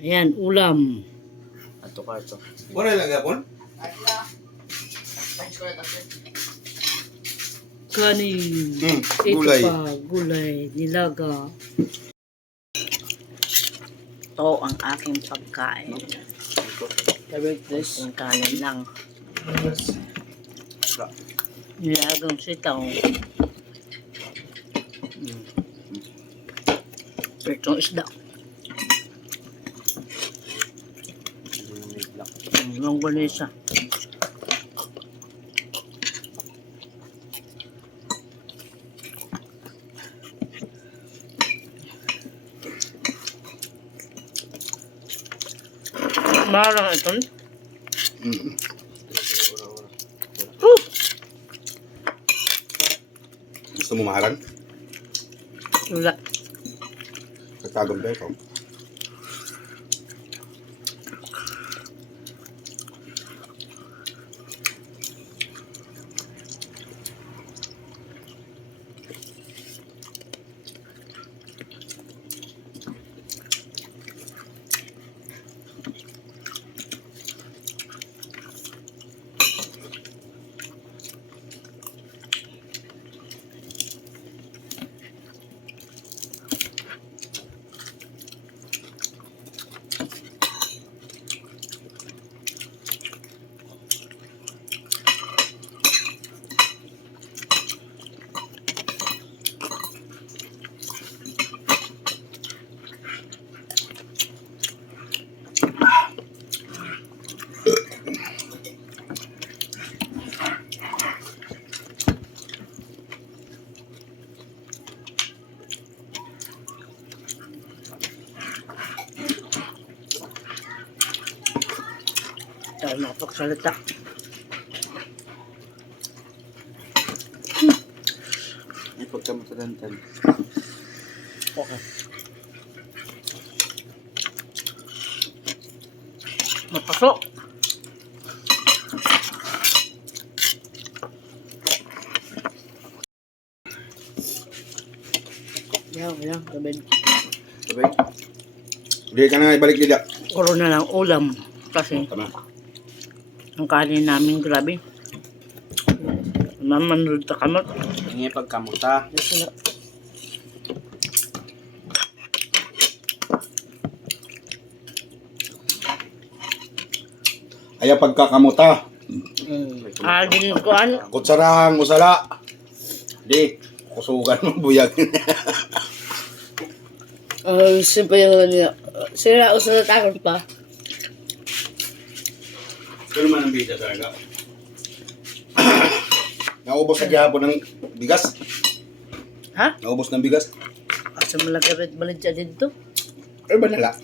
Ayan, ulam. Ato karto. Wala lang gapon? Kanin. Gulay. Ito pa, gulay, nilaga. Ito ang aking pagkain. Yung kanin lang. Nilagang sitaw. Itong isda. Longganisa. Marang ito. Gusto mo maharang? Wala. Katagong ba ikaw? Tayo makapagsalita. Ay, pagka matalantan. Okay. Mapasok. Yan, kabin. Sabay? Hindi ka na ibalik nila. Puro na lang ulam. Kasi Tama. ang kanin namin grabe. Mamanod na kamot. Hindi pagkamuta. Aya pagkakamuta. Alin ko ano. Kutsarang, usala. Di, kusugan mo buyag. Siyempre yung niya. Sila usa na takot pa. Pero man ang bida talaga. Naubos sa gihapon ng bigas. Ha? Naubos ng bigas. Asa malagabit balik siya dito? Ay ba nala?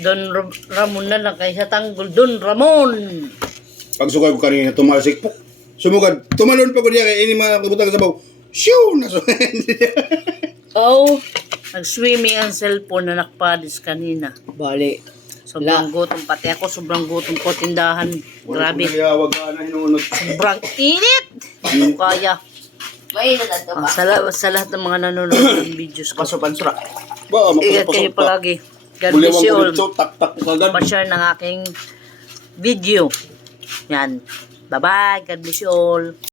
Don Ramon na lang kaysa tanggol. Don Ramon! Pagsugay ko kanina, tumalsik po. Sumugad, tumalon pa ko diya kaya ini mga kabutang sa baw. Shoo! Oh, Nag-swimming ang cellphone na nakpadis kanina. bali. Sobrang gutom. Pati ako sobrang gutom ko. Tindahan. Grabe. Wag ka na hinunod. Sobrang init. Ano kaya? Sa lahat ng mga nanonood ng videos ko. Paso-pansura. Ba, Ingat kayo palagi. God Buliwang bless you all. ko dito, tak-tak ko agad. Pa-share ng aking video. Yan. Bye-bye. God bless you all.